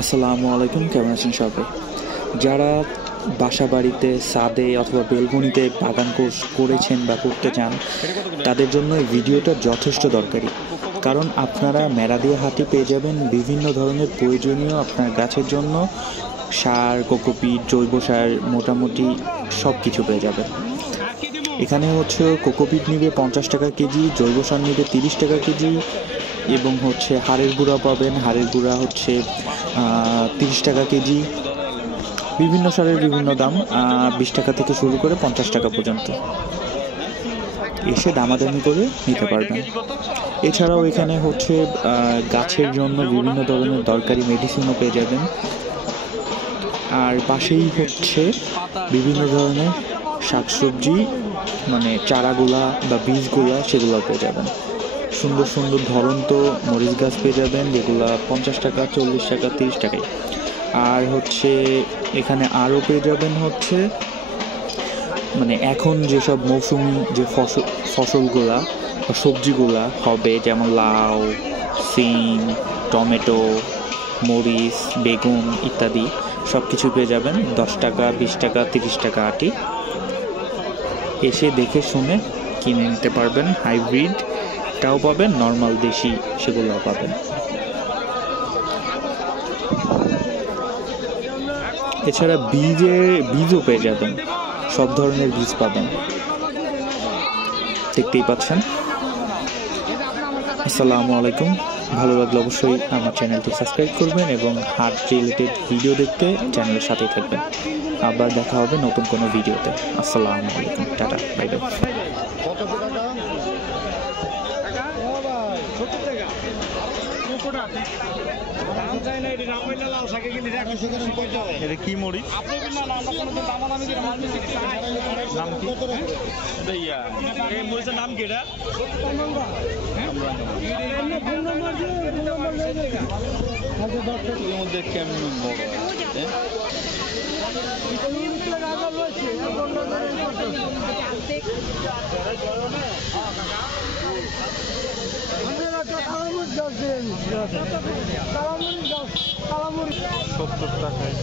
আসসালামু আলাইকুম, কেমন আছেন সবাই? যারা বাসা বাড়িতে ছাদে অথবা বেলকনিতে বাগান করেছেন বা করতে চান, তাদের জন্য এই ভিডিওটা যথেষ্ট দরকারি। কারণ আপনারা মেরাদিয়া হাটে পেয়ে যাবেন বিভিন্ন ধরনের প্রয়োজনীয় আপনার গাছের জন্য সার, কোকোপিট, জৈব সার, মোটামুটি সব কিছু পেয়ে যাবেন। এখানে হচ্ছে কোকোপিট নিবে 50 টাকা কেজি, জৈব সার নিবে 30 টাকা কেজি, এবং হচ্ছে হাড়ের গুঁড়া পাবেন। হাড়ের গুঁড়া হচ্ছে 30 টাকা কেজি। বিভিন্ন সারের বিভিন্ন দাম, 20 টাকা থেকে শুরু করে 50 টাকা পর্যন্ত। এসে দামাদামি করে নিতে পারবেন। এছাড়াও এখানে হচ্ছে গাছের জন্য বিভিন্ন ধরনের দরকারি মেডিসিনও পেয়ে যাবেন। আর পাশেই হচ্ছে বিভিন্ন ধরনের শাকসবজি, মানে চারাগুলা বা বীজগুলা, সেগুলো পেয়ে যাবেন। সুন্দর সুন্দর ধরন্ত মরিচ গাছ পেয়ে যাবেন, যেগুলো 50 টাকা, 40 টাকা, 30 টাকায়। আর হচ্ছে এখানে আরও পেয়ে যাবেন হচ্ছে মানে এখন যেসব মৌসুমি যে ফসলগুলা বা সবজিগুলা হবে, যেমন লাউ, সিম, টমেটো, মরিচ, বেগুন ইত্যাদি সব কিছু পেয়ে যাবেন 10 টাকা, 20 টাকা, 30 টাকা আটি। এসে দেখে শুনে কিনে নিতে পারবেন। হাইব্রিডটাও পাবেন, নর্মাল দেশি সেগুলোও পাবেন। এছাড়া বীজও পেয়ে যাবেন, সব ধরনের বীজ পাবেন। দেখতেই পাচ্ছেন। আসসালামু আলাইকুম। ভালো লাগলে অবশ্যই আমার চ্যানেলটি সাবস্ক্রাইব করবেন এবং হাট রিলেটেড ভিডিও দেখতে চ্যানেলের সাথেই থাকবেন। আবার দেখা হবে নতুন কোনো ভিডিওতে। আসসালামু আলাইকুম, টাটা, বাই বাই। এটা কি মরি? নাম কি এটা? মধ্যে কেমন বড় $70 টাকায়।